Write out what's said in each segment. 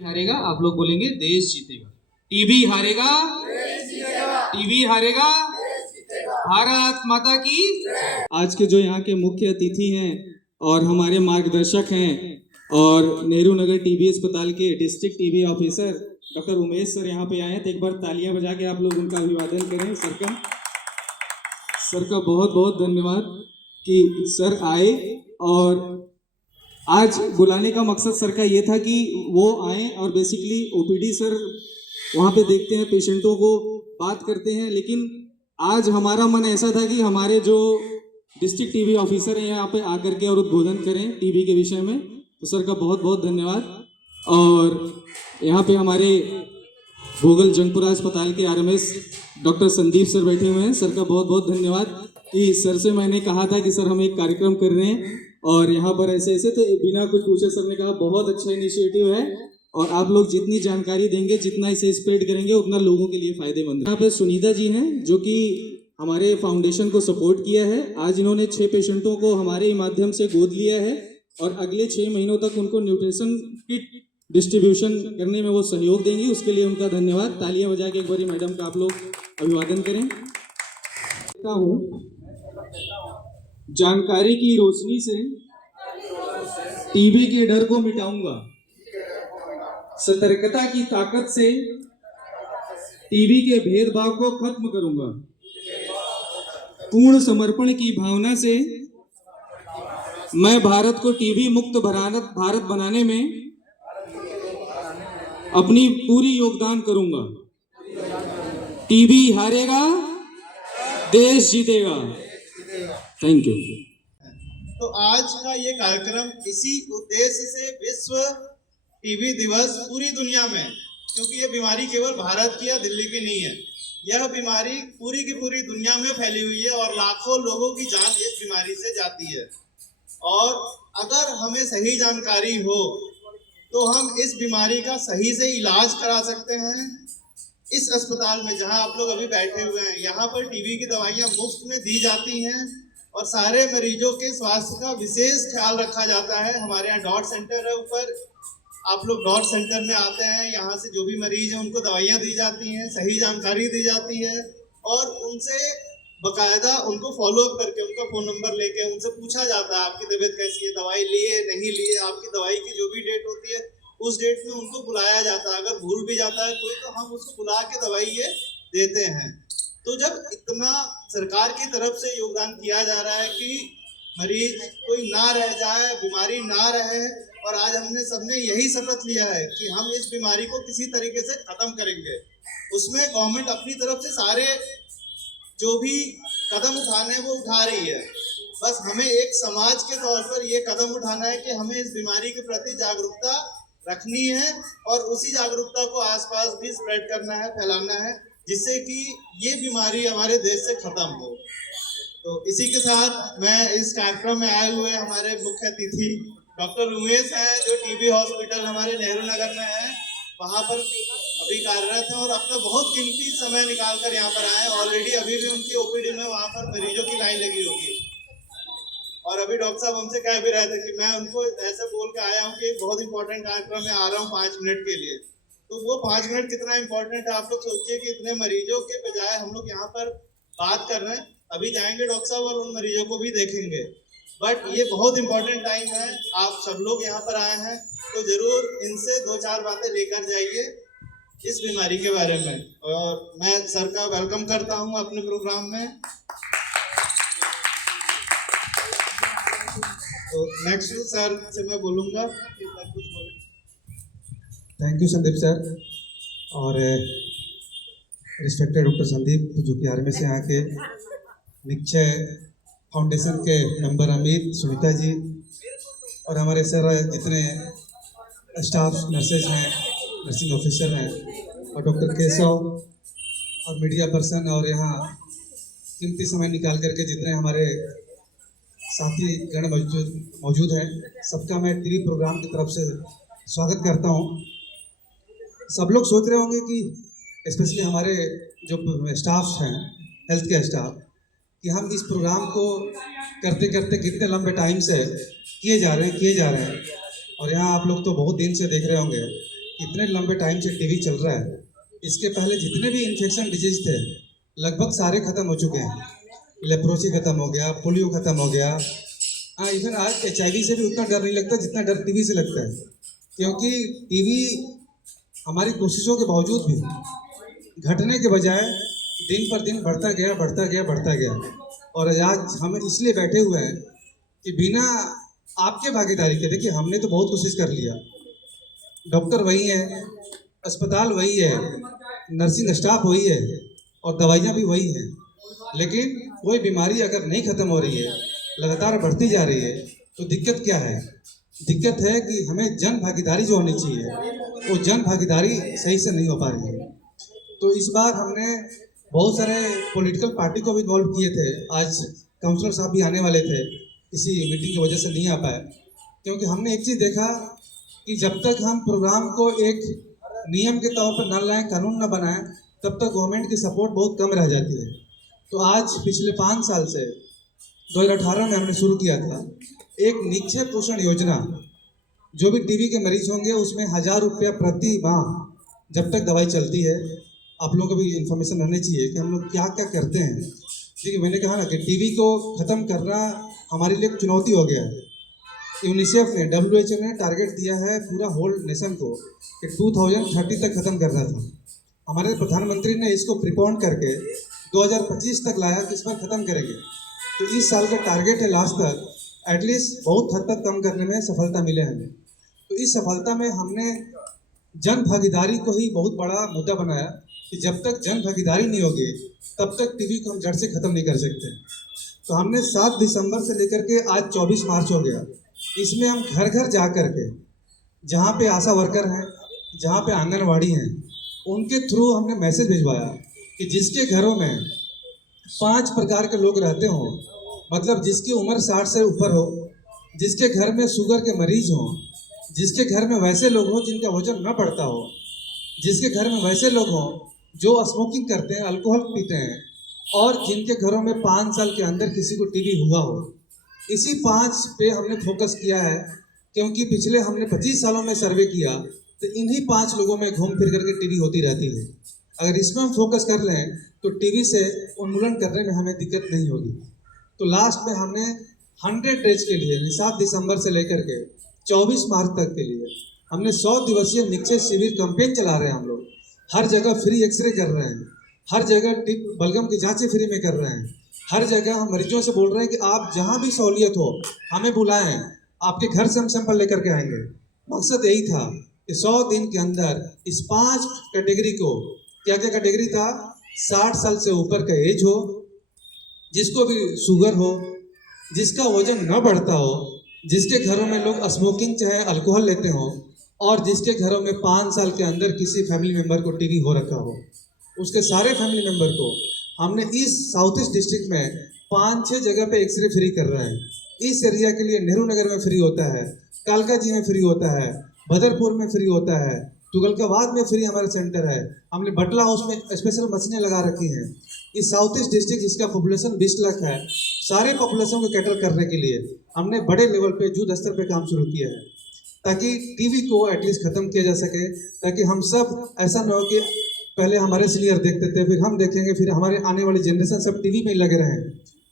हारेगा, आप लोग बोलेंगे देश जीतेगा। टीबी हारेगा, टीबी हारेगा, भारत माता की। आज के जो यहाँ के मुख्य अतिथि हैं और हमारे मार्गदर्शक हैं और नेहरू नगर टीबी अस्पताल के district TB officer doctor Umesh sir यहाँ पे आए हैं, तो एक बार तालियां बजा के आप लोग उनका अभिवादन करें। सर का बहुत बहुत धन्यवाद कि सर आए। और आज बुलाने का मकसद सर का ये था कि वो आए और बेसिकली ओपीडी सर वहाँ पे देखते हैं, पेशेंटों को बात करते हैं, लेकिन आज हमारा मन ऐसा था कि हमारे जो डिस्ट्रिक्ट टीबी ऑफिसर हैं यहाँ पे आकर के और उद्बोधन करें टीबी के विषय में। तो सर का बहुत बहुत धन्यवाद। और यहाँ पे हमारे भोगल जंगपुरा अस्पताल के आरएमएस डॉक्टर संदीप सर बैठे हुए हैं। सर का बहुत बहुत धन्यवाद कि सर से मैंने कहा था कि सर हम एक कार्यक्रम कर रहे हैं और यहाँ पर ऐसे ऐसे, तो बिना कुछ पूछे सर ने कहा बहुत अच्छा इनिशिएटिव है और आप लोग जितनी जानकारी देंगे, जितना इसे स्प्रेड करेंगे, उतना लोगों के लिए फायदेमंद है। यहाँ पे सुनीता जी हैं जो कि हमारे फाउंडेशन को सपोर्ट किया है। आज इन्होंने 6 पेशेंटों को हमारे माध्यम से गोद लिया है और अगले 6 महीनों तक उनको न्यूट्रिशन किट डिस्ट्रीब्यूशन करने में वो सहयोग देंगी। उसके लिए उनका धन्यवाद। तालियां बजा के एक बारी मैडम का आप लोग अभिवादन करें। जानकारी की रोशनी से टीबी के डर को मिटाऊंगा, सतर्कता की ताकत से टीबी के भेदभाव को खत्म करूंगा, पूर्ण समर्पण की भावना से मैं भारत को टीबी मुक्त भारत बनाने में अपनी पूरी योगदान करूंगा। टीबी हारेगा, देश जीतेगा। Thank you. तो आज का ये कार्यक्रम इसी उद्देश्य से विश्व टीबी दिवस पूरी दुनिया में, क्योंकि ये बीमारी केवल भारत की या दिल्ली की नहीं है, यह बीमारी पूरी की पूरी दुनिया में फैली हुई है और लाखों लोगों की जान इस बीमारी से जाती है। और अगर हमें सही जानकारी हो तो हम इस बीमारी का सही से इलाज करा सकते हैं। इस अस्पताल में जहां आप लोग अभी बैठे हुए हैं, यहाँ पर टीबी की दवाइयाँ मुफ्त में दी जाती हैं और सारे मरीजों के स्वास्थ्य का विशेष ख्याल रखा जाता है। हमारे यहाँ डॉट सेंटर है ऊपर, आप लोग डॉट सेंटर में आते हैं, यहाँ से जो भी मरीज हैं उनको दवाइयाँ दी जाती हैं, सही जानकारी दी जाती है और उनसे बकायदा उनको फॉलोअप करके उनका फ़ोन नंबर लेके उनसे पूछा जाता है आपकी तबीयत कैसी है, दवाई लिए नहीं लिए, आपकी दवाई की जो भी डेट होती है उस डेट में उनको बुलाया जाता है। अगर भूल भी जाता है कोई तो हम उसको बुला के दवाई ये देते हैं। तो जब इतना सरकार की तरफ से योगदान किया जा रहा है कि मरीज कोई ना रह जाए, बीमारी ना रहे, और आज हमने सबने यही शपथ लिया है कि हम इस बीमारी को किसी तरीके से खत्म करेंगे, उसमें गवर्नमेंट अपनी तरफ से सारे जो भी कदम उठाने वो उठा रही है। बस हमें एक समाज के तौर पर ये कदम उठाना है कि हमें इस बीमारी के प्रति जागरूकता रखनी है और उसी जागरूकता को आसपास भी स्प्रेड करना है, फैलाना है, जिससे कि ये बीमारी हमारे देश से खत्म हो। तो इसी के साथ मैं इस कार्यक्रम में आए हुए हमारे मुख्य अतिथि डॉक्टर उमेश हैं जो टीबी हॉस्पिटल हमारे नेहरू नगर में है, वहाँ पर अभी कार्यरत हैं और अपना बहुत कीमती समय निकाल कर यहाँ पर आए। ऑलरेडी अभी भी उनकी ओपीडी में वहाँ पर मरीजों की लाइन लगी होगी और अभी डॉक्टर साहब हमसे कह भी रहे थे कि मैं उनको ऐसे बोल के आया हूँ कि एक बहुत इंपॉर्टेंट कार्यक्रम में आ रहा हूँ 5 मिनट के लिए। तो वो 5 मिनट कितना इंपॉर्टेंट है आप लोग सोचिए कि इतने मरीजों के बजाय हम लोग यहाँ पर बात कर रहे हैं। अभी जाएंगे डॉक्टर साहब और उन मरीजों को भी देखेंगे, बट ये बहुत इंपॉर्टेंट टाइम है। आप सब लोग यहाँ पर आए हैं तो जरूर इनसे 2-4 बातें लेकर जाइए इस बीमारी के बारे में। और मैं सर का वेलकम करता हूँ अपने प्रोग्राम में। तो नेक्स्ट सर से मैं बोलूँगा कि सर कुछ बोले। Thank you Sandeep sir. और रिस्पेक्टेड डॉक्टर संदीप जो कि आरएमएस से यहाँ के निश्चय फाउंडेशन के मेंबर अमित, सुनीता जी और हमारे सर जितने स्टाफ नर्सेज हैं, नर्सिंग ऑफिसर हैं और डॉक्टर केशव और मीडिया पर्सन और यहाँ कीमती समय निकाल करके जितने हमारे साथी गण मौजूद हैं, सबका मैं टीवी प्रोग्राम की तरफ से स्वागत करता हूँ। सब लोग सोच रहे होंगे कि स्पेशली हमारे जो स्टाफ हैं, हेल्थ केयर स्टाफ, कि हम इस प्रोग्राम को करते करते कितने लंबे टाइम से किए जा रहे हैं और यहाँ आप लोग तो बहुत दिन से देख रहे होंगे इतने लंबे टाइम से टीवी चल रहा है, इसके पहले जितने भी इन्फेक्शन डिजीज थे लगभग सारे खत्म हो चुके हैं। लेप्रोसी खत्म हो गया, पोलियो खत्म हो गया, हाँ इवन आज HIV से भी उतना डर नहीं लगता जितना डर टीवी से लगता है, क्योंकि टीवी हमारी कोशिशों के बावजूद भी घटने के बजाय दिन पर दिन बढ़ता गया बढ़ता गया बढ़ता गया। और आज हम इसलिए बैठे हुए हैं कि बिना आपके भागीदारी के, देखिए हमने तो बहुत कोशिश कर लिया, डॉक्टर वही है, अस्पताल वही है, नर्सिंग स्टाफ वही है और दवाइयाँ भी वही हैं, लेकिन कोई बीमारी अगर नहीं खत्म हो रही है, लगातार बढ़ती जा रही है, तो दिक्कत क्या है? दिक्कत है कि हमें जन भागीदारी जो होनी चाहिए वो जन भागीदारी सही से नहीं हो पा रही है। तो इस बार हमने बहुत सारे पॉलिटिकल पार्टी को भी इन्वॉल्व किए थे। आज काउंसलर साहब भी आने वाले थे, किसी मीटिंग की वजह से नहीं आ पाए, क्योंकि हमने एक चीज़ देखा कि जब तक हम प्रोग्राम को एक नियम के तौर पर न लाएं, कानून न बनाएं, तब तक गवर्नमेंट की सपोर्ट बहुत कम रह जाती है। तो आज पिछले 5 साल से 2018 में हमने शुरू किया था एक निक्षय पोषण योजना। जो भी टीबी के मरीज होंगे उसमें 1000 रुपया प्रति माह जब तक दवाई चलती है। आप लोगों को भी इन्फॉर्मेशन रहनी चाहिए कि हम लोग क्या क्या करते हैं। देखिए मैंने कहा ना कि टीबी को ख़त्म करना हमारे लिए एक चुनौती हो गया है। यूनिसेफ ने, WHO ने टारगेट दिया है पूरा होल नेशन को कि 2030 तक ख़त्म करना था। हमारे प्रधानमंत्री ने इसको प्रिपोन करके 2025 तक लाया कि इस बार ख़त्म करेंगे। तो इस साल का टारगेट है लास्ट तक एटलीस्ट बहुत हद तक कम करने में सफलता मिले हमें। तो इस सफलता में हमने जन भागीदारी को ही बहुत बड़ा मुद्दा बनाया कि जब तक जन भागीदारी नहीं होगी तब तक टीबी को हम जड़ से ख़त्म नहीं कर सकते। तो हमने 7 दिसंबर से लेकर के आज 24 मार्च हो गया, इसमें हम घर घर जा कर के, जहाँ पे आशा वर्कर हैं, जहाँ पे आंगनवाड़ी हैं, उनके थ्रू हमने मैसेज भिजवाया कि जिसके घरों में 5 प्रकार के लोग रहते हों, मतलब जिसकी उम्र 60 से ऊपर हो, जिसके घर में शुगर के मरीज हों, जिसके घर में वैसे लोग हों जिनका वजन न बढ़ता हो, जिसके घर में वैसे लोग हों जो स्मोकिंग करते हैं, अल्कोहल पीते हैं, और जिनके घरों में 5 साल के अंदर किसी को टीबी हुआ हो। इसी 5 पे हमने फोकस किया है, क्योंकि पिछले हमने 25 सालों में सर्वे किया तो इन्हीं 5 लोगों में घूम फिर करके टीबी होती रहती है। अगर इसमें हम फोकस कर लें तो टीबी से उन्मूलन करने में हमें दिक्कत नहीं होगी। तो लास्ट में हमने 100 डेज के लिए 7 दिसंबर से लेकर के 24 मार्च तक के लिए हमने 100 दिवसीय निक्षय शिविर कैंपेन चला रहे हैं। हम लोग हर जगह फ्री एक्सरे कर रहे हैं, हर जगह बलगम की जांचें फ्री में कर रहे हैं, हर जगह हम मरीजों से बोल रहे हैं कि आप जहां भी सहूलियत हो हमें बुलाएं, आपके घर से हम सैंपल लेकर के आएंगे। मकसद यही था कि 100 दिन के अंदर इस 5 कैटेगरी को, क्या क्या कैटेगरी था, 60 साल से ऊपर का एज हो, जिसको भी शुगर हो, जिसका वजन न बढ़ता हो, जिसके घरों में लोग स्मोकिंग चाहे अल्कोहल लेते हो, और जिसके घरों में 5 साल के अंदर किसी फैमिली मेम्बर को टीबी हो रखा हो, उसके सारे फैमिली मेम्बर को हमने इस साउथ ईस्ट डिस्ट्रिक्ट में 5-6 जगह पे एक्सरे फ्री कर रहे हैं। इस एरिया के लिए नेहरू नगर में फ्री होता है, कालकाजी में फ्री होता है, बदरपुर में फ्री होता है, तुगलकाबाद में फ्री हमारा सेंटर है। हमने बटला हाउस में स्पेशल मशीनें लगा रखी हैं। इस साउथ ईस्ट डिस्ट्रिक्ट जिसका पॉपुलेशन 20 लाख है, सारे पॉपुलेशन को कैटर करने के लिए हमने बड़े लेवल पे युद्ध स्तर पे काम शुरू किया है, ताकि टीबी को एटलीस्ट ख़त्म किया जा सके। ताकि हम सब, ऐसा ना हो कि पहले हमारे सीनियर देखते थे, फिर हम देखेंगे, फिर हमारे आने वाली जनरेशन सब टीवी में ही लगे रहे हैं।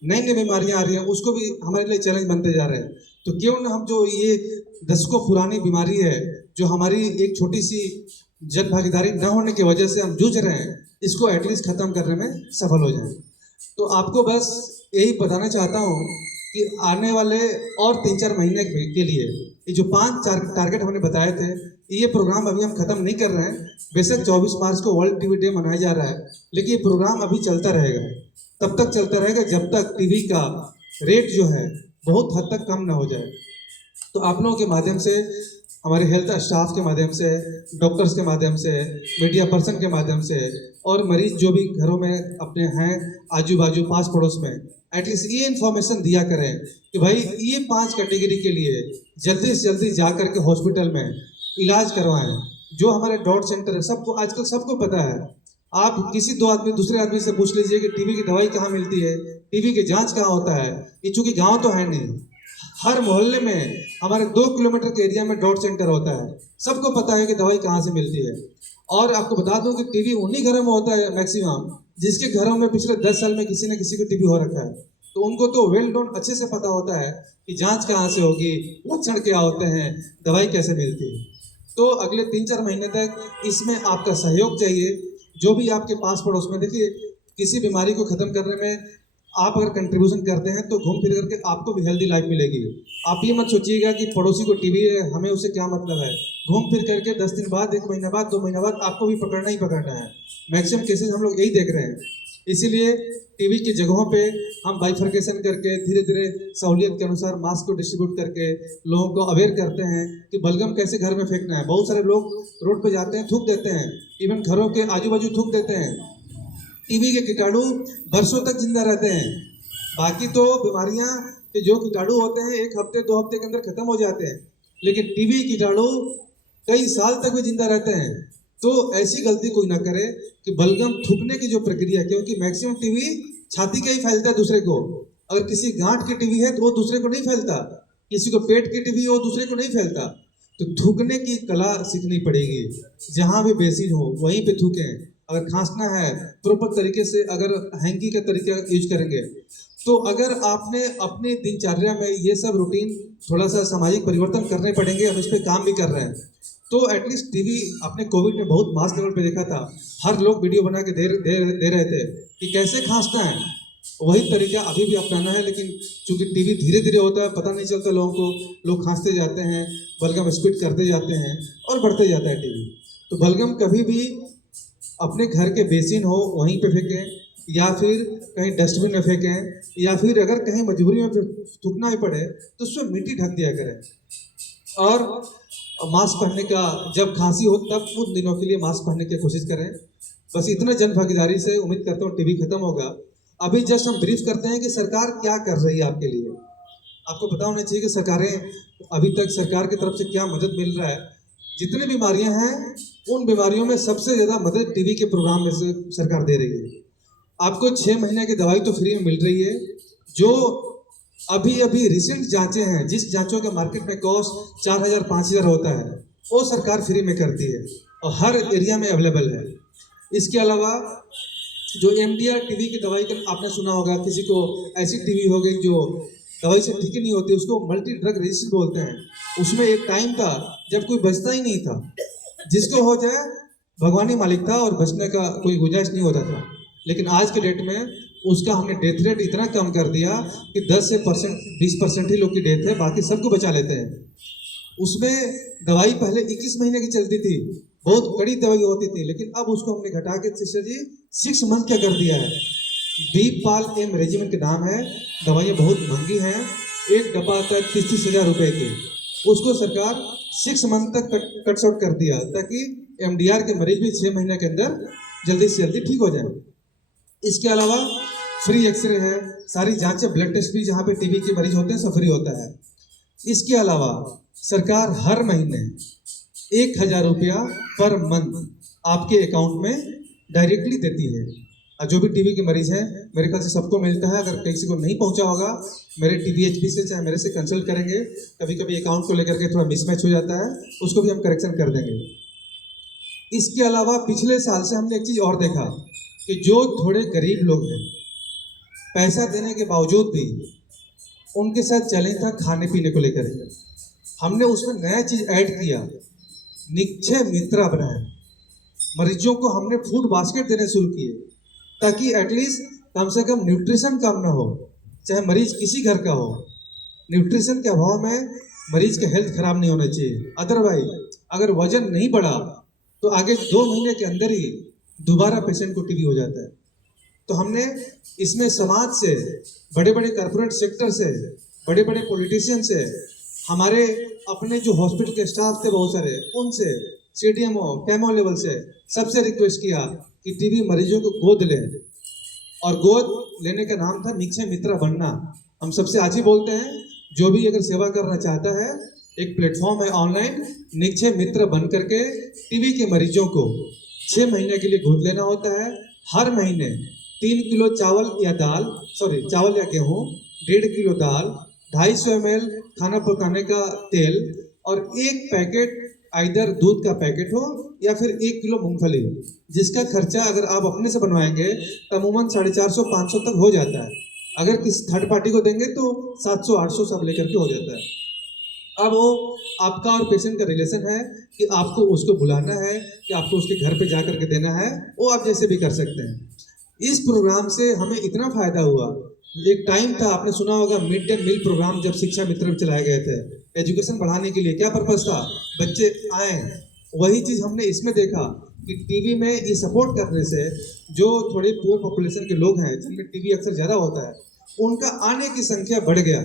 नई नई बीमारियां आ रही हैं, उसको भी हमारे लिए चैलेंज बनते जा रहे हैं। तो क्यों ना हम जो ये दशकों पुरानी बीमारी है, जो हमारी एक छोटी सी जन भागीदारी न होने की वजह से हम जूझ रहे हैं, इसको एटलीस्ट ख़त्म करने में सफल हो जाए। तो आपको बस यही बताना चाहता हूँ कि आने वाले और 3-4 महीने के लिए ये जो 5 टारगेट हमने बताए थे, ये प्रोग्राम अभी हम ख़त्म नहीं कर रहे हैं। बेशक 24 मार्च को वर्ल्ड टीबी डे मनाया जा रहा है, लेकिन ये प्रोग्राम अभी चलता रहेगा, तब तक चलता रहेगा जब तक टीबी का रेट जो है बहुत हद तक कम ना हो जाए। तो आप लोगों के माध्यम से, हमारे हेल्थ स्टाफ के माध्यम से, डॉक्टर्स के माध्यम से, मीडिया पर्सन के माध्यम से, और मरीज जो भी घरों में अपने हैं आजू बाजू पास पड़ोस में, एटलीस्ट ये इन्फॉर्मेशन दिया करें कि भाई ये 5 कैटेगरी के लिए जल्दी से जल्दी जा कर के हॉस्पिटल में इलाज करवाएं। जो हमारे डॉट सेंटर है, सबको आजकल सबको पता है। आप किसी दूसरे आदमी से पूछ लीजिए कि टीबी की दवाई कहाँ मिलती है, टीबी की जांच कहाँ होता है। ये चूँकि गांव तो है नहीं, हर मोहल्ले में हमारे 2 किलोमीटर के एरिया में डॉट सेंटर होता है। सबको पता है कि दवाई कहाँ से मिलती है। और आपको बता दूं कि टीबी उन्हीं घरों में होता है मैक्सिमम जिसके घरों में पिछले 10 साल में किसी न किसी को टीबी हो रखा है। तो उनको तो वेल नोन अच्छे से पता होता है कि जांच कहाँ से होगी, लक्षण क्या होते हैं, दवाई कैसे मिलती है। तो अगले 3-4 महीने तक इसमें आपका सहयोग चाहिए। जो भी आपके पास पड़ोस में, देखिए किसी बीमारी को ख़त्म करने में आप अगर कंट्रीब्यूशन करते हैं तो घूम फिर करके आपको भी हेल्दी लाइफ मिलेगी। आप ये मत सोचिएगा कि पड़ोसी को टीबी है, हमें उससे क्या मतलब है। घूम फिर करके 10 दिन बाद, 1 महीना बाद, 2 महीना बाद आपको भी पकड़ना ही पकड़ना है। मैक्सिमम केसेस हम लोग यही देख रहे हैं। इसीलिए टीबी की जगहों पे हम बाइफर्केशन करके धीरे धीरे सहूलियत के अनुसार मास्क को डिस्ट्रीब्यूट करके लोगों को अवेयर करते हैं कि बलगम कैसे घर में फेंकना है। बहुत सारे लोग रोड पे जाते हैं, थूक देते हैं, इवन घरों के आजू बाजू थूक देते हैं। टीबी के कीटाणु बरसों तक जिंदा रहते हैं। बाकी तो बीमारियां के जो कीटाणु होते हैं 1 हफ्ते 2 हफ्ते के अंदर खत्म हो जाते हैं, लेकिन टीबी कीटाणु कई साल तक भी जिंदा रहते हैं। तो ऐसी गलती कोई ना करे कि बलगम थूकने की जो प्रक्रिया, क्योंकि मैक्सिमम टीबी छाती का ही फैलता है दूसरे को। अगर किसी गांठ की टीबी है तो वो दूसरे को नहीं फैलता, किसी को पेट की टीबी हो दूसरे को नहीं फैलता। तो थूकने की कला सीखनी पड़ेगी। जहां भी बेसिन हो वहीं पे थूकें। अगर खांसना है प्रॉपर तरीके से, अगर हैंकी का तरीका यूज करेंगे तो अगर आपने अपनी दिनचर्या में ये सब रूटीन, थोड़ा सा सामाजिक परिवर्तन करने पड़ेंगे। हम इस पर काम भी कर रहे हैं। तो एटलीस्ट टीबी आपने कोविड में बहुत मास लेवल पे देखा था, हर लोग वीडियो बना के दे रहे थे कि कैसे खांसना है। वही तरीका अभी भी अपनाना है, लेकिन चूंकि टीबी धीरे धीरे होता है, पता नहीं चलता लोगों को, लोग खांसते जाते हैं, बलगम स्पीड करते जाते हैं और बढ़ते जाता है टीबी। तो बलगम कभी भी अपने घर के बेसिन हो वहीं पे फेंकें, या फिर कहीं डस्टबिन में फेंकें, या फिर अगर कहीं मजबूरी में थूकना ही पड़े तो उसमें मिट्टी ढक दिया करें। और मास्क पहनने का, जब खांसी हो तब उन दिनों के लिए मास्क पहनने की कोशिश करें। बस इतना जन भागीदारी से उम्मीद करता हूँ टीबी खत्म होगा। अभी जस्ट हम ब्रीफ करते हैं कि सरकार क्या कर रही है आपके लिए। आपको पता होना चाहिए कि सरकारें अभी तक सरकार की तरफ से क्या मदद मिल रहा है। जितनी बीमारियां हैं उन बीमारियों में सबसे ज़्यादा मदद टीबी के प्रोग्राम में से सरकार दे रही है। आपको 6 महीने की दवाई तो फ्री में मिल रही है। जो अभी अभी रिसेंट जांचें हैं, जिस जांचों के मार्केट में कॉस्ट 4,000-5,000 होता है, वो सरकार फ्री में करती है और हर एरिया में अवेलेबल है। इसके अलावा जो MDR टीबी की दवाई का आपने सुना होगा, किसी को ऐसी टीबी हो गई जो दवाई से ठीक ही नहीं होती, उसको मल्टी ड्रग रेजिस्टेंट बोलते हैं। उसमें एक टाइम था जब कोई बचता ही नहीं था, जिसको हो जाए भगवानी मालिक था और बचने का कोई गुंजाइश नहीं होता था। लेकिन आज के डेट में उसका हमने डेथ रेट इतना कम कर दिया कि 10 से 20% ही लोग की डेथ है, बाकी सबको बचा लेते हैं। उसमें दवाई पहले 21 महीने की चलती थी, बहुत कड़ी दवाई होती थी, लेकिन अब उसको हमने घटा के सिस्टर जी 6 मंथ का कर दिया है। बीपाल एम रेजिमेंट के नाम है। दवाइयाँ बहुत महंगी हैं, एक डब्बा आता है 30-30 हज़ार रुपए की। उसको सरकार 6 मंथ तक कट शॉर्ट कर दिया ताकि MDR के मरीज भी 6 महीने के अंदर जल्दी से जल्दी ठीक हो जाए। इसके अलावा फ्री एक्सरे है, सारी जांचें, ब्लड टेस्ट भी जहाँ पे टीबी के मरीज होते हैं सब फ्री होता है। इसके अलावा सरकार हर महीने 1,000 रुपया पर मंथ आपके अकाउंट में डायरेक्टली देती है। और जो भी टीबी के मरीज हैं, मेरे ख्याल से सबको मिलता है। अगर किसी को नहीं पहुंचा होगा, मेरे TBHP से चाहे मेरे से कंसल्ट करेंगे। कभी कभी अकाउंट को लेकर के थोड़ा मिसमैच हो जाता है, उसको भी हम करेक्शन कर देंगे। इसके अलावा पिछले साल से हमने एक चीज़ और देखा कि जो थोड़े गरीब लोग हैं, पैसा देने के बावजूद भी उनके साथ चैलेंज था खाने पीने को लेकर। हमने उसमें नया चीज़ ऐड किया, निक्षय मित्र ब्रांड। मरीजों को हमने फूड बास्केट देने शुरू किए ताकि एटलीस्ट कम से कम न्यूट्रिशन कम ना हो, चाहे मरीज किसी घर का हो। न्यूट्रिशन के अभाव में मरीज का हेल्थ खराब नहीं होना चाहिए। अदरवाइज अगर वजन नहीं बढ़ा तो आगे 2 महीने के अंदर ही दोबारा पेशेंट को टीबी हो जाता है। तो हमने इसमें समाज से, बड़े बड़े कॉर्पोरेट सेक्टर से, बड़े बड़े पॉलिटिशियन से, हमारे अपने जो हॉस्पिटल के स्टाफ थे बहुत सारे, उनसे, CDMO, कैमो लेवल से, सबसे रिक्वेस्ट किया कि टीबी मरीजों को गोद लें। और गोद लेने का नाम था निक्षय मित्र बनना। हम सबसे आज ही बोलते हैं, जो भी अगर सेवा करना चाहता है, एक प्लेटफॉर्म है ऑनलाइन, निक्षय मित्र बन करके टीबी के मरीजों को 6 महीने के लिए गोद लेना होता है। हर महीने 3 किलो चावल या गेहूँ, 1.5 किलो दाल, 250 ml खाना पकाने का तेल और एक पैकेट आइदर दूध का पैकेट हो या फिर 1 किलो मूंगफली, जिसका खर्चा अगर आप अपने से बनवाएंगे तो अमूमन 450-500 तक हो जाता है। अगर किसी थर्ड पार्टी को देंगे तो 700-800 सब लेकर के हो जाता है। अब वो आपका और पेशेंट का रिलेशन है कि आपको उसको बुलाना है कि आपको उसके घर पे जा करके देना है, वो आप जैसे भी कर सकते हैं। इस प्रोग्राम से हमें इतना फायदा हुआ, एक टाइम था आपने सुना होगा मिड डे मील प्रोग्राम जब शिक्षा मित्र में चलाए गए थे, एजुकेशन बढ़ाने के लिए क्या पर्पस था, बच्चे आए। वही चीज़ हमने इसमें देखा कि टीवी में ये सपोर्ट करने से जो थोड़े पुअर पॉपुलेशन के लोग हैं जिनमें टीवी अक्सर ज़्यादा होता है, उनका आने की संख्या बढ़ गया।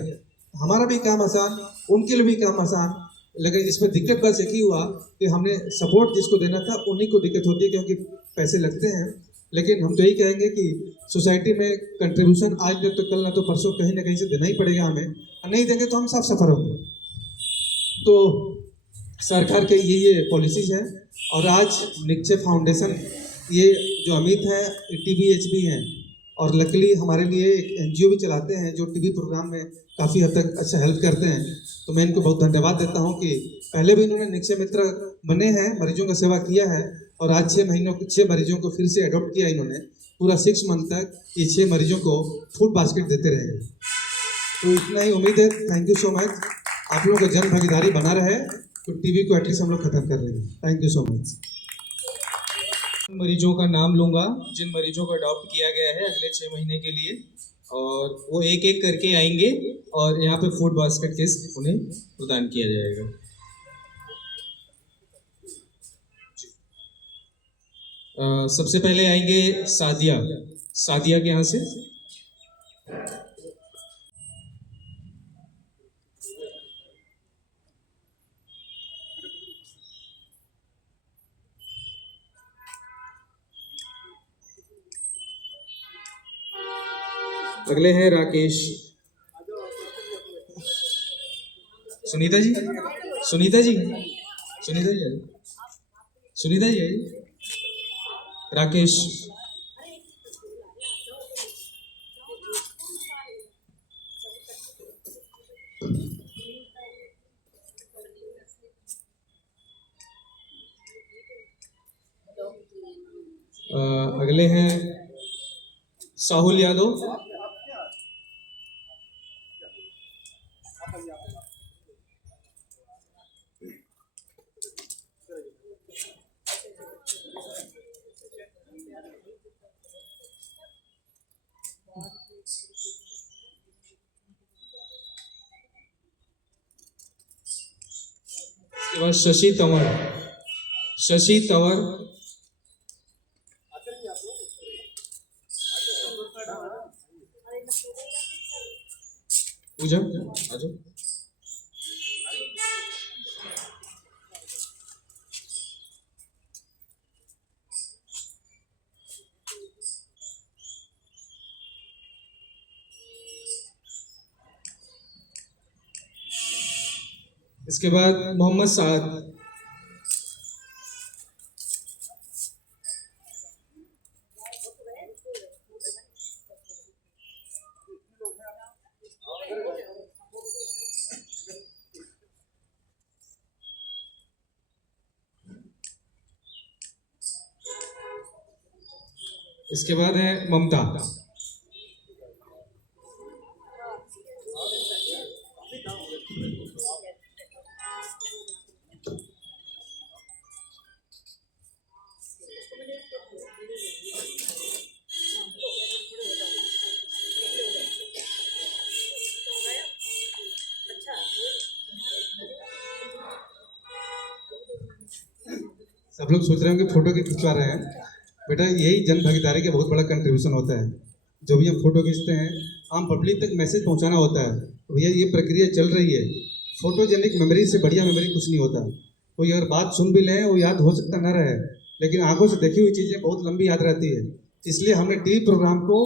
हमारा भी काम आसान, उनके लिए भी काम आसान। लेकिन इसमें दिक्कत बस एक ही हुआ कि हमने सपोर्ट जिसको देना था उन्हीं को दिक्कत होती है क्योंकि पैसे लगते हैं। लेकिन हम तो यही कहेंगे कि सोसाइटी में कंट्रीब्यूशन आज नहीं तो कल ना तो परसों कहीं ना कहीं से देना ही पड़ेगा हमें, नहीं देंगे तो हम सब सफ़र होंगे। तो सरकार के ये पॉलिसीज हैं। और आज निक्षय फाउंडेशन ये जो अमित हैं TBHB हैं और लकीली हमारे लिए एक NGO भी चलाते हैं जो टीवी प्रोग्राम में काफ़ी हद तक अच्छा हेल्प करते हैं। तो मैं इनको बहुत धन्यवाद देता हूं कि पहले भी इन्होंने निक्षय मित्र बने हैं, मरीजों का सेवा किया है और आज 6 मरीजों को फिर से अडॉप्ट किया इन्होंने। पूरा 6 मंथ तक ये 6 मरीजों को फूड बास्केट देते रहेंगे। तो इतना ही उम्मीद है। Thank you so much. आप लोगों का जन भागीदारी बना रहे तो टीवी को एटलीस्ट हम लोग खत्म कर लेंगे। Thank you so much. मरीजों का नाम लूँगा जिन मरीजों को अडॉप्ट किया गया है अगले 6 महीने के लिए, और वो एक एक करके आएंगे और यहाँ पे फूड बास्केट किट उन्हें प्रदान किया जाएगा। सबसे पहले आएंगे सादिया के यहाँ से। अगले हैं राकेश। सुनीता जी आइए। राकेश। अगले हैं साहुल यादव। शशि तंवर। पूजा आ जाओ। इसके बाद मोहम्मद साद। इसके बाद है ममता। सब लोग सोच रहे होंगे फोटो की खिंचवा रहे हैं। बेटा यही जन भागीदारी का बहुत बड़ा कंट्रीब्यूशन होता है। जो भी हम फोटो खींचते हैं आम पब्लिक तक मैसेज पहुंचाना होता है। भैया ये प्रक्रिया चल रही है। फोटोजेनिक मेमोरी से बढ़िया मेमोरी कुछ नहीं होता। कोई अगर बात सुन भी लें वो याद हो सकता न रहे, लेकिन आंखों से देखी हुई चीज़ें बहुत लंबी याद रहती है। इसलिए हमने टीवी प्रोग्राम को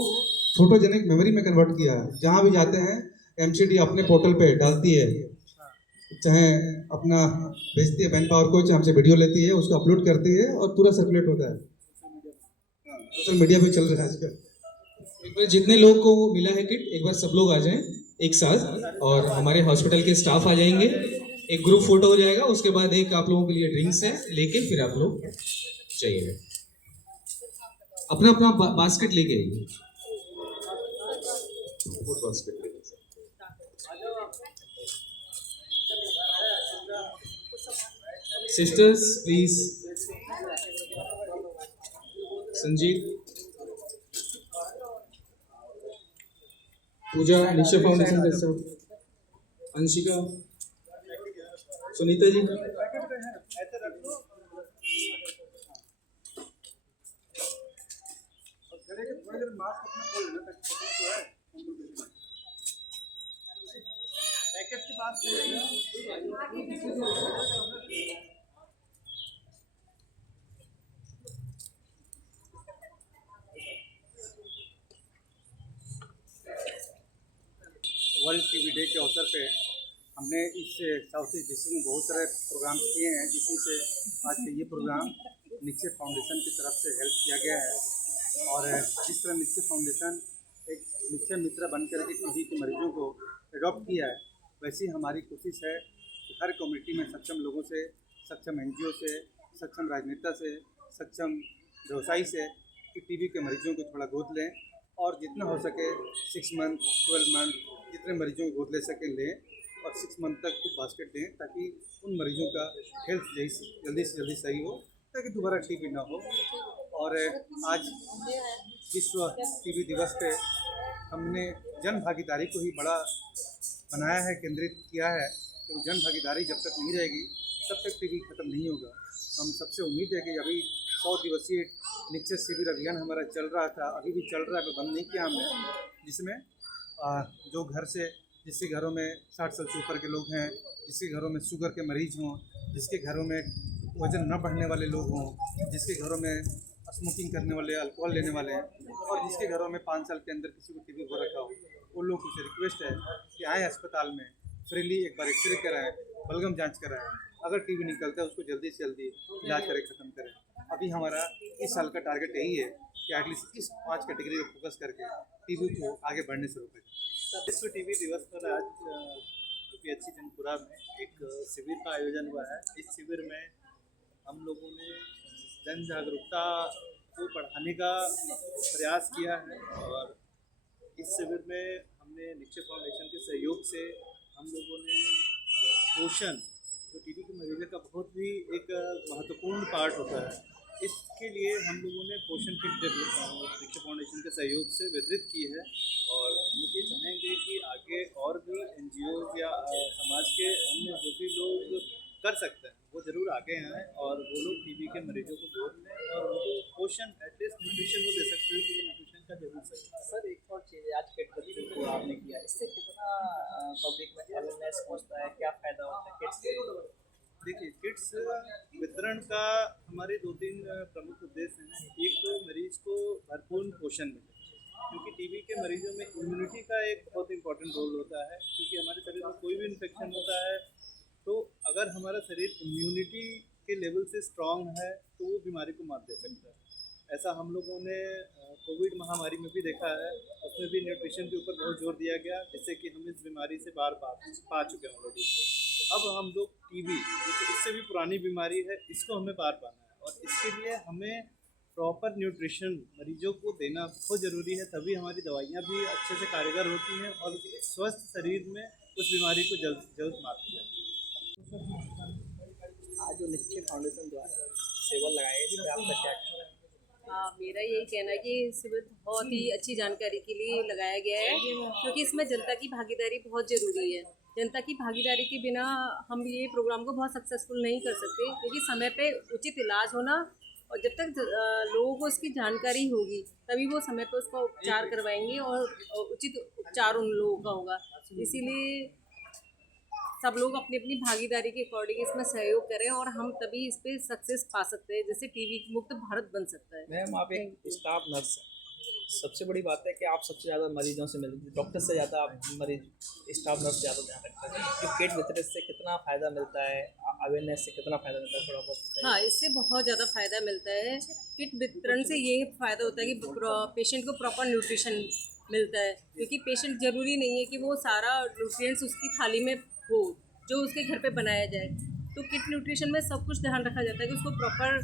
फोटोजेनिक मेमोरी में कन्वर्ट किया है। जहाँ भी जाते हैं MCD अपने पोर्टल पे डालती है, चाहे अपना भेजती है मैन पावर को, चाहे हमसे वीडियो लेती है, उसको अपलोड करती है और पूरा सर्कुलेट होता है। सोशल मीडिया पे चल रहा है आजकल। एक बार जितने लोग को मिला है किट, एक बार सब लोग आ जाएं। एक साथ, और हमारे हॉस्पिटल के स्टाफ आ जाएंगे, एक ग्रुप फोटो हो जाएगा, उसके बाद एक आप लोगों के लिए ड्रिंक्स है, लेके फिर आप लोग जाइएगा। अपना अपना बास्केट लेके आइए, फूड बास्केट लेके। सिस्टर्स प्लीज, संजीव, पूजा, निश्चय फाउंडेशन का staff, Anshika, Sunita ji, world TB day के अवसर पे हमने इस साउथ ईस्ट डिस्ट्रिक्ट में बहुत सारे प्रोग्राम किए हैं, जिसमें से आज का ये प्रोग्राम निश्चय फाउंडेशन की तरफ से हेल्प किया गया है। और जिस तरह निश्चय फाउंडेशन एक निश्चय मित्र बनकर के टीबी के मरीजों को एडॉप्ट किया है, वैसी हमारी कोशिश है कि हर कम्युनिटी में सक्षम लोगों से, सक्षम NGO से, सक्षम राजनेता से, सक्षम व्यवसायी से कि टीबी के मरीजों को थोड़ा गोद लें और जितना हो सके 6 मंथ 12 मंथ जितने मरीजों को गोद ले सकें लें, और 6 मंथ तक खुद बास्केट दें, ताकि उन मरीजों का हेल्थ जल्दी से जल्दी सही हो, ताकि दोबारा टीबी ना हो। और आज विश्व टीबी दिवस पे हमने जन भागीदारी को ही बड़ा बनाया है, केंद्रित किया है, तो जन भागीदारी जब तक नहीं रहेगी तब तक टीबी खत्म नहीं होगा। हम सबसे उम्मीद है कि अभी 100 दिवसीय निश्चय शिविर अभियान हमारा चल रहा था, अभी भी चल रहा है, बंद नहीं किया हमने, जिसमें जो घर से जिसके घरों में 60 साल से ऊपर के लोग हैं, जिसके घरों में शुगर के मरीज हों, जिसके घरों में वज़न न बढ़ने वाले लोग हों, जिसके घरों में स्मोकिंग करने वाले, अल्कोहल लेने वाले हैं, और जिसके घरों में 5 साल के अंदर किसी को टीबी हो रखा हो, उन लोगों से रिक्वेस्ट है कि आएँ अस्पताल में, फ्रीली एक बार एक्सरे कराएँ, बलगम जाँच कराएँ, अगर टीबी निकलता है उसको जल्दी से जल्दी इलाज करें, ख़त्म करें। अभी हमारा इस साल का टारगेट यही है कि एटलीस्ट इस 5 कैटेगरी को फोकस करके टीबी को आगे बढ़ने से रोका जाए। विश्व टीबी दिवस पर आज PHC जनपुरा में एक शिविर का आयोजन हुआ है। इस शिविर में हम लोगों ने जन जागरूकता को बढ़ाने का प्रयास किया है, और इस शिविर में हमने निश्चय फाउंडेशन के सहयोग से हम लोगों ने पोषण, जो टीबी के मरीजों का बहुत ही एक महत्वपूर्ण पार्ट होता है, इसके लिए हम लोगों ने पोषण किट निश्चय फाउंडेशन के सहयोग से वितरित की है। और हम लोग ये चाहेंगे कि आगे और भी NGO या समाज के अन्य जो भी लोग कर सकते हैं वो ज़रूर आगे आएँ, और वो लोग टीबी के मरीजों को गोद लें और उनको पोषण, एटलीस्ट न्यूट्रिशन वो दे सकते हैं, तो वो न्यूट्रिशन का जरूर सही। सर एक और चीज़ है, आज किट वितरण को आपने किया, इससे कितना पब्लिक में अवेयरनेस पहुंचता है, क्या फ़ायदा होता है किट्स से? देखिए, किट्स वितरण का हमारे 2-3 प्रमुख उद्देश्य हैं। एक तो मरीज को भरपूर पोषण मिले, क्योंकि टीबी के मरीजों में इम्यूनिटी का एक बहुत इंपॉर्टेंट रोल होता है, क्योंकि हमारे शरीर में कोई भी इन्फेक्शन होता है तो अगर हमारा शरीर इम्यूनिटी के लेवल से स्ट्रांग है तो वो बीमारी को मात दे सकता है। ऐसा हम लोगों ने कोविड महामारी में भी देखा है, उसमें भी न्यूट्रिशन के ऊपर बहुत जोर दिया गया, जिससे कि हम इस बीमारी से बार पा चुके हैं ऑलरेडी। अब हम लोग टीबी, जो कि इससे भी पुरानी बीमारी है, इसको हमें पार पाना है, और इसके लिए हमें प्रॉपर न्यूट्रिशन मरीजों को देना बहुत ज़रूरी है, तभी हमारी दवाइयाँ भी अच्छे से कारगर होती हैं और स्वस्थ शरीर में उस बीमारी को जल्द मारती है। आज जो निश्चय फाउंडेशन द्वारा शिविर लगाए इस पर आपका क्या कहना है? मेरा यही कहना है कि शिविर बहुत ही अच्छी जानकारी के लिए लगाया गया है, क्योंकि इसमें जनता की भागीदारी बहुत ज़रूरी है। जनता की भागीदारी के बिना हम ये प्रोग्राम को बहुत सक्सेसफुल नहीं कर सकते, क्योंकि समय पे उचित इलाज होना, और जब तक लोगों को इसकी जानकारी होगी तभी वो समय पे उसका उपचार करवाएंगे और उचित उपचार उन लोगों का होगा। इसीलिए सब लोग अपनी अपनी भागीदारी के अकॉर्डिंग इसमें सहयोग करें, और हम तभी इस पर सक्सेस पा सकते हैं, जैसे टीबी मुक्त भारत बन सकता है। मैम आप एक स्टाफ नर्स हैं, सबसे बड़ी बात है कि आप सबसे ज़्यादा मरीजों से मिलते हैं, डॉक्टर से ज़्यादा आप मरीज स्टाफ नर्स ज़्यादा ध्यान रखते हैं। कि किट वितरण से कितना फ़ायदा मिलता है, अवेयरनेस से कितना फ़ायदा मिलता है, थोड़ा बहुत बताइए। हाँ, इससे बहुत ज़्यादा फ़ायदा मिलता है। किट वितरण से ये फ़ायदा होता है कि पेशेंट को प्रॉपर न्यूट्रिशन मिलता है, क्योंकि पेशेंट ज़रूरी नहीं है कि वो सारा न्यूट्रिएंट्स उसकी थाली में हो जो उसके घर पे बनाया जाए। तो किड न्यूट्रिशन में सब कुछ ध्यान रखा जाता है कि उसको प्रॉपर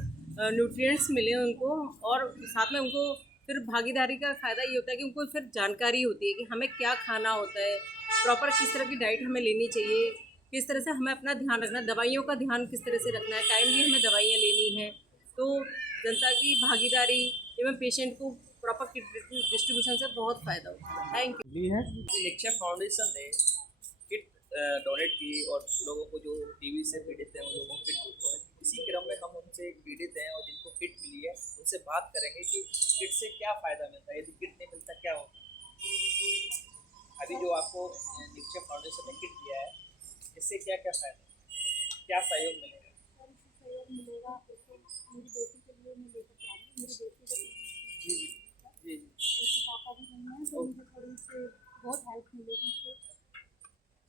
न्यूट्रिएंट्स मिले उनको, और साथ में उनको फिर भागीदारी का फ़ायदा ये होता है कि उनको फिर जानकारी होती है कि हमें क्या खाना होता है, प्रॉपर किस तरह की डाइट हमें लेनी चाहिए, किस तरह से हमें अपना ध्यान रखना है, दवाइयों का ध्यान किस तरह से रखना है, टाइमली हमें दवाइयाँ लेनी हैं। तो जनता की भागीदारी एवं पेशेंट को प्रॉपर किट डिस्ट्रीब्यूशन से बहुत फ़ायदा होता है। Thank you. ली है निक्षय फाउंडेशन ने किट डोनेट की और लोगों को जो टीबी से पीड़ित हैं उन लोगों को किट डोनेट की। इसी क्रम में हम उनसे पीड़ित हैं और जिनको किट मिली है उनसे बात करेंगे कि किट से क्या फ़ायदा मिलता है, यदि किट नहीं मिलता क्या होता। अभी जो आपको निक्षय फाउंडेशन ने किट दिया है इससे क्या क्या फ़ायदा, क्या सहयोग मिलेगा? सहयोग मिलेगा। मेरी बेटी के लिए मैं लेकर जा रही हूँ। मेरी बेटी को जी जी जी उसके पापा भी नहीं है, तो मुझे थोड़ी सी बहुत हेल्प मिलेगी इससे।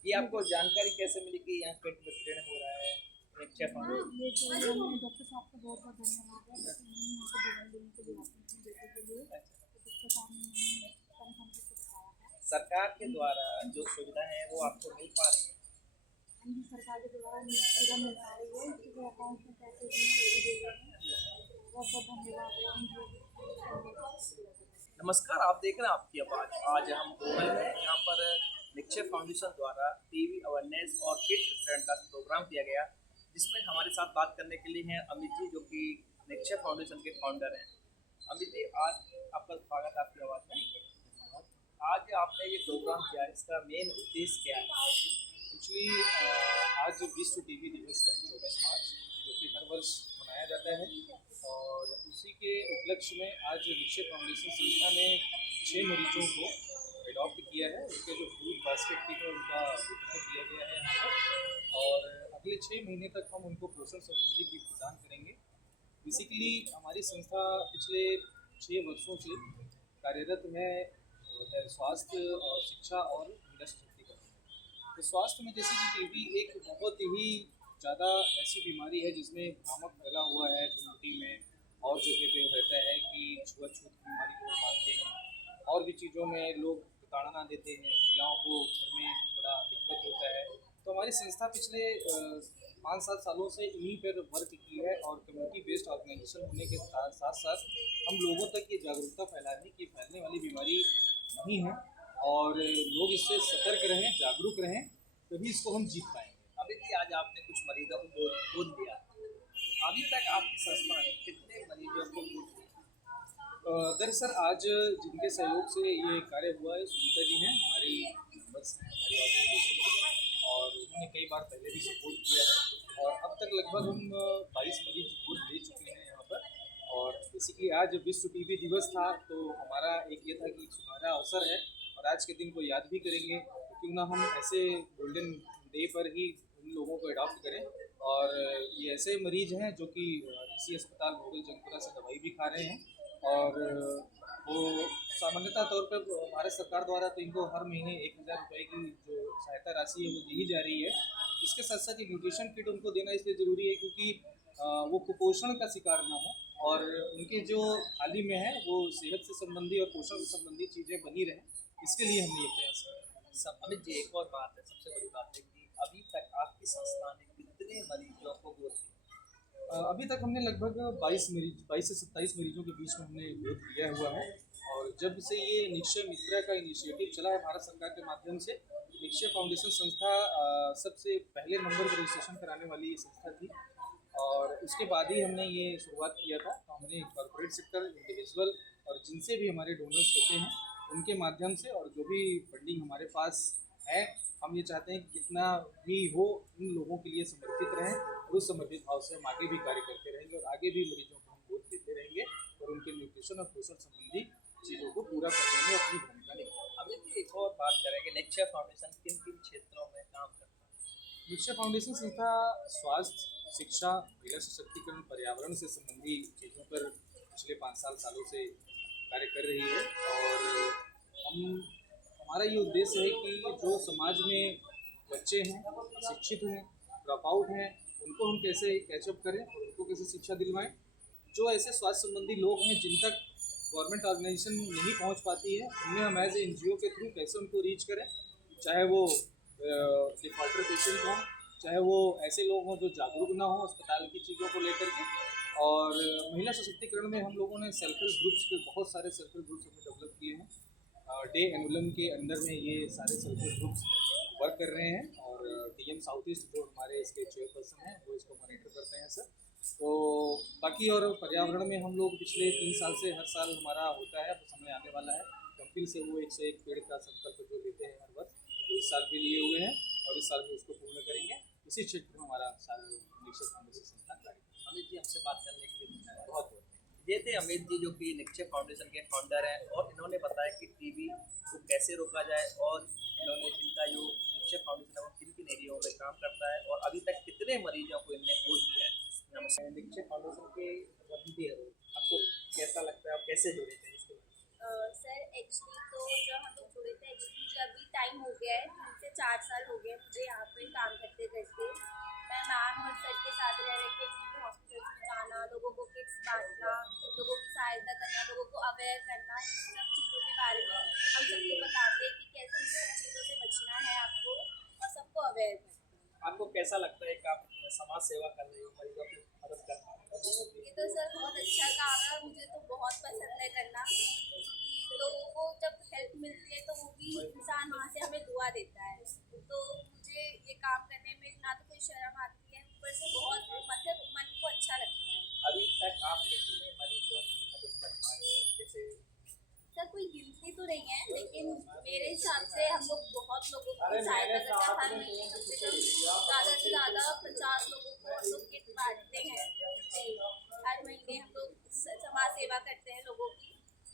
ये आपको जानकारी कैसे मिली कि यहाँ किट वितरण हो रहा है निक्षय फाउंडेशन? ये जो हमें डॉक्टर साहब का बहुत बहुत धन्यवाद है। उन्होंने यहाँ पर दवाई लेने के लिए आती थी बेटी के लिए, तो डॉक्टर साहब ने हमें कन्फर्म करके बताया है। सरकार के द्वारा जो सुविधा है वो आपको मिल पा रही है? हमें सरकार के द्वारा सुविधा मिल पा रही है, उसके अकाउंट में पैसे भी दे रहे हैं। बहुत बहुत धन्यवाद है उनको। नमस्कार, आप देख रहे हैं आपकी आवाज़। आज हम भोपाल में यहाँ पर निक्षय फाउंडेशन द्वारा टीबी अवेयरनेस और किट वितरण का प्रोग्राम किया गया, जिसमें हमारे साथ बात करने के लिए हैं अमित जी, जो कि निक्षय फाउंडेशन के फाउंडर हैं। अमित जी, आज आपका स्वागत है आपकी आवाज़ में। आज आपने ये प्रोग्राम किया, इसका मेन उद्देश्य क्या है? एक्चुअली आज विश्व टीबी दिवस है 24 मार्च, जो कि हर वर्ष मनाया जाता है, और उसी के उपलक्ष्य में आज निक्षय फाउंडेशन संस्था ने 6 मरीजों को एडॉप्ट किया है। उनके जो फूड बास्केट किट है उनका वितरण किया गया है यहाँ पर, और अगले 6 महीने तक हम उनको पोषण संबंधी किट प्रदान करेंगे। बेसिकली हमारी संस्था पिछले 6 वर्षों से कार्यरत है स्वास्थ्य और शिक्षा और महिला सशक्तिकरण। तो स्वास्थ्य में जैसे कि टीबी एक बहुत ही ज़्यादा ऐसी बीमारी है जिसमें भ्रामक फैला हुआ है कम्युनिटी में, और जगह पे रहता है कि छुआछूत की बीमारी को मानते हैं, और भी चीज़ों में लोग ताड़ना देते हैं, महिलाओं को घर में बड़ा दिक्कत होता है। तो हमारी संस्था पिछले 5-7 सालों से इन्हीं पर वर्क की है, और कम्युनिटी बेस्ड ऑर्गेनाइजेशन होने के साथ साथ हम लोगों तक ये जागरूकता फैला रहे हैं कि फैलने वाली बीमारी नहीं है, और लोग इससे सतर्क रहें, जागरूक रहें, तभी इसको हम जीत पाएंगे। अमित जी, आज आपने कुछ मरीजों को गोद दिया, अभी तक आपकी संस्था ने कितने मरीजों को गोद दिया? दरअसल आज जिनके सहयोग से ये कार्य हुआ है सुनीता जी हैं, हमारी मेंबर्स हैं हमारी ऑर्गेनाइजेशन की, और उन्होंने कई बार पहले भी सपोर्ट किया है, और अब तक लगभग हम 22 मरीज गोद ले चुके हैं यहाँ पर। और बेसिकली आज विश्व टीबी दिवस था, तो हमारा एक ये था कि सुनहरा अवसर है और आज के दिन को याद भी करेंगे, तो क्यों ना हम ऐसे गोल्डन डे पर ही उन लोगों को अडॉप्ट करें। और ये ऐसे मरीज हैं जो कि इसी अस्पताल भोगल जंगपुरा से दवाई भी खा रहे हैं, और वो सामान्यतः तौर पर भारत सरकार द्वारा तो इनको हर महीने 1000 रुपये की जो सहायता राशि है वो दी जा रही है। इसके साथ साथ ये न्यूट्रिशन किट उनको देना इसलिए ज़रूरी है क्योंकि वो कुपोषण का शिकार ना हो, और उनके जो थाली में है वो सेहत से संबंधी और पोषण से संबंधी चीज़ें बनी रहें, इसके लिए हमने ये प्रयास किया। अमित जी, एक और बात है, सबसे बड़ी बात है कि अभी तक आपकी संस्था ने कितने मरीजों को गोद दिया? अभी तक हमने लगभग 22 से 27 मरीजों के बीच में हमने गोद दिया हुआ है। और जब से ये निक्षय मित्र का इनिशिएटिव चला है भारत सरकार के माध्यम से, निक्षय फाउंडेशन संस्था सबसे पहले नंबर पर रजिस्ट्रेशन कराने वाली संस्था थी, और उसके बाद ही हमने ये शुरुआत किया था। तो हमने कॉर्पोरेट सेक्टर, इंडिविजुअल और जिनसे भी हमारे डोनर्स होते हैं उनके माध्यम से, और जो भी फंडिंग हमारे पास है, हम ये चाहते हैं कि जितना भी हो इन लोगों के लिए समर्पित रहें, और उस समर्पित भाव से हम आगे भी कार्य करते रहेंगे, और आगे भी मरीजों को हम गोद देते रहेंगे, और उनके न्यूट्रिशन और पोषण संबंधी चीज़ों को पूरा करने में अपनी भूमिका निभाएंगे। अमित जी, एक और बात करेंगे, निक्षय फाउंडेशन किन किन क्षेत्रों में काम करता है? निक्षय फाउंडेशन संस्था स्वास्थ्य, शिक्षा, महिला सशक्तिकरण, पर्यावरण से संबंधी चीज़ों पर पिछले 5 सालों से कार्य कर रही है। और हमारा ये उद्देश्य है कि जो समाज में बच्चे हैं, शिक्षित हैं, ड्रॉप आउट हैं, उनको हम कैसे कैचअप करें और उनको कैसे शिक्षा दिलवाएं। जो ऐसे स्वास्थ्य संबंधी लोग हैं जिन तक गवर्नमेंट ऑर्गेनाइजेशन नहीं पहुंच पाती है, उनमें हम एज NGO के थ्रू कैसे उनको रीच करें, चाहे वो डिफॉल्टर पेशेंट हों, चाहे वो ऐसे लोग हों जो जागरूक ना हों अस्पताल की चीज़ों को लेकर के। और महिला सशक्तिकरण में हम लोगों ने सेल्फ हेल्प ग्रुप्स के बहुत सारे सेल्फ हेल्प ग्रुप्स हमने डेवलप किए हैं। डे एनुलम के अंदर में ये सारे सेल्फ हेल्प ग्रुप्स वर्क कर रहे हैं, और DM साउथ ईस्ट जो हमारे इसके चेयरपर्सन हैं वो इसको मॉनिटर करते हैं सर। तो बाकी और पर्यावरण में हम लोग पिछले 3 साल से हर साल हमारा होता है, अब समय आने वाला है कंपिल से वो 101 पेड़ का संकल्प जो लेते हैं हर वर्ष, वो इस साल भी लिए हुए हैं और इस साल भी उसको पूर्ण करेंगे। इसी क्षेत्र में हमारा साल निक्षय फाउंडेशन संस्था कार्यक्रम। अमित जी हमसे बात करने के लिए बहुत बहुत ये थे अमित जी जो कि निक्षय फाउंडेशन के फाउंडर हैं, और इन्होंने बताया कि टीबी को कैसे रोका जाए, और इन्होंने इनका जो निक्षय फाउंडेशन है वो किन किन एरियाओं में काम करता है और अभी तक कितने मरीजों को इनने खोज दिया है। नमस्कार, निक्षय फाउंडेशन के वॉलंटियर हो, आपको कैसा लगता है, आप कैसे जुड़े थे इसके बारे सर एक्चुअली तो जब हम लोग जुड़े थे, एक्चुअली मुझे अभी टाइम हो गया है, 3 से 4 साल हो गए मुझे यहाँ पे काम करते करते। मैं मैम और सर के साथ रह के हॉस्पिटल्स में जाना, लोगों को किट्स बांटना, लोगों की सहायता करना, लोगों को अवेयर करना, इन सब चीज़ों के बारे में हम सबको बताते हैं कि कैसे इन सब चीज़ों से बचना है आपको, और सबको अवेयर करना। आपको कैसा लगता है कि आप समाज सेवा कर रहे हो, मरीजों की मदद कर रहे हो? ये तो सर बहुत अच्छा काम है, और मुझे तो बहुत पसंद है करना, क्योंकि लोगों को जब हेल्प मिलती है तो वो भी इंसान वहाँ से हमें दुआ देता है। तो मुझे ये काम करने में ना तो कोई शर्म आती है, ऊपर से बहुत मतलब मन को अच्छा लगता है। अभी तक आप कितने मरीजों की मदद कर पाए? जैसे सर कोई गिनती तो नहीं है, लेकिन मेरे हिसाब से हम लोग बहुत लोगों की सहायता करते हैं। हर महीने कम से कम ज़्यादा से ज़्यादा 50 लोगों को हम लोग किट बांटते हैं। हर महीने हम लोग समाज सेवा करते हैं लोगों की,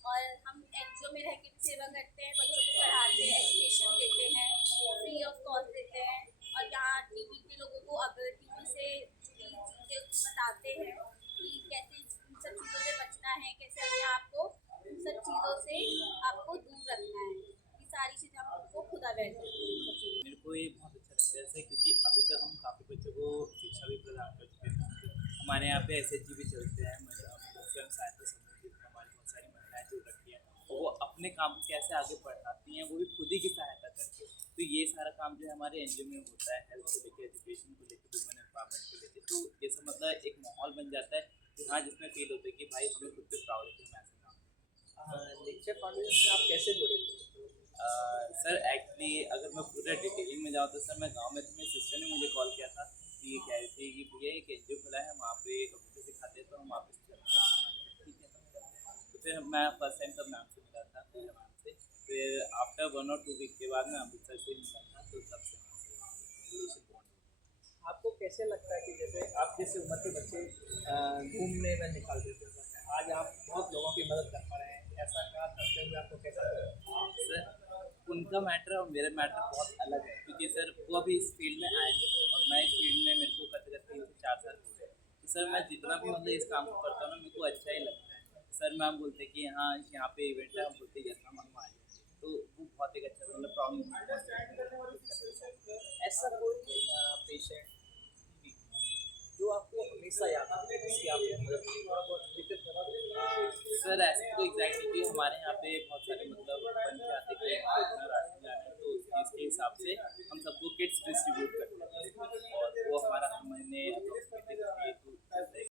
और हम NGO में रह के भी सेवा करते हैं, बच्चों को पढ़ाते हैं, एजुकेशन देते हैं, फ्री ऑफ कॉस्ट देते हैं, और यहाँ टीबी के लोगों को अगर टीबी से जुड़ी चीज़ें बताते हैं कि कैसे इन सब चीज़ों से बचना है, कैसे अपने आप को इन सब चीज़ों से आपको दूर रखना है। ये सारी चीज़ें हम लोग को खुद अवेयर करते हैं। मेरे को ये बहुत अच्छा लगता है ऐसे, क्योंकि अभी तक हम काफ़ी बच्चों को शिक्षा भी प्रदान कर चुके हैं। हमारे यहाँ पे SHG भी चलते हैं, स्वयं सहायता समूह जिसमें हमारी बहुत सारी महिलाएं जुड़ रखी हैं, और वो अपने काम को कैसे आगे बढ़ाती हैं, वो भी खुद ही की सहायता करके। तो ये सारा काम जो है हमारे NGO में होता है, हेल्थ को लेकर, एजुकेशन को लेकर, वुमेन एम्पावरमेंट को लेकर। तो ये सब मतलब एक माहौल बन जाता है कि हाँ, जिसमें फील होता है कि भाई हमें खुद पे प्राउड है कि हम ऐसे काम। निक्षय फाउंडेशन से आप कैसे जुड़े थे? सर एक्चुअली अगर मैं पूरा डिटेलिंग में जाऊँ तो सर मैं गांव में थी, मेरी सिस्टर ने मुझे कॉल किया था कि ये कह रही थी कि भैया एक NGO खुला है, वहाँ पे कंप्यूटर सिखाते हैं, तो हम वापस चलते हैं। ठीक है, तो फिर मैं फर्स्ट टाइम तब मैम से मिला था, मैम से फिर आफ्टर 1 और 2 वीक के बाद मैं अमृतसर से मिला था, तो तब से रिलेशन बॉन्ड। आपको कैसे लगता है कि जैसे आप जैसे उम्र के बच्चे घूमने में निकाल देते हैं, आज आप बहुत लोगों की मदद कर पा रहे हैं, ऐसा क्या करते हुए आपको कैसा लगता है? सर उनका मैटर और मेरा मैटर बहुत अलग है, क्योंकि सर वो अभी इस फील्ड में आए नहीं और मैं इस फील्ड में मेरे को करते करते 3 से 4 साल हो गए। तो सर मैं जितना भी मतलब इस काम को करता हूँ ना, मेरे को अच्छा ही लगता है। सर मैम बोलते हैं कि हाँ यहाँ पे इवेंट है, हम बोलते हैं यस हम आ जाएंगे, तो वो बहुत एक अच्छा मतलब प्रॉब्लम। ऐसा कोई पेशेंट जो आपको हमेशा याद आए जिसकी आपने मदद की हो? सर ऐसे तो एग्जैक्टली भी हमारे यहाँ पे बहुत सारे मतलब बन जाते हैं इतना राशन जाना है, तो इसके हिसाब से हम सबको किट्स डिस्ट्रीब्यूट करते हैं, और वो हमारा हर महीने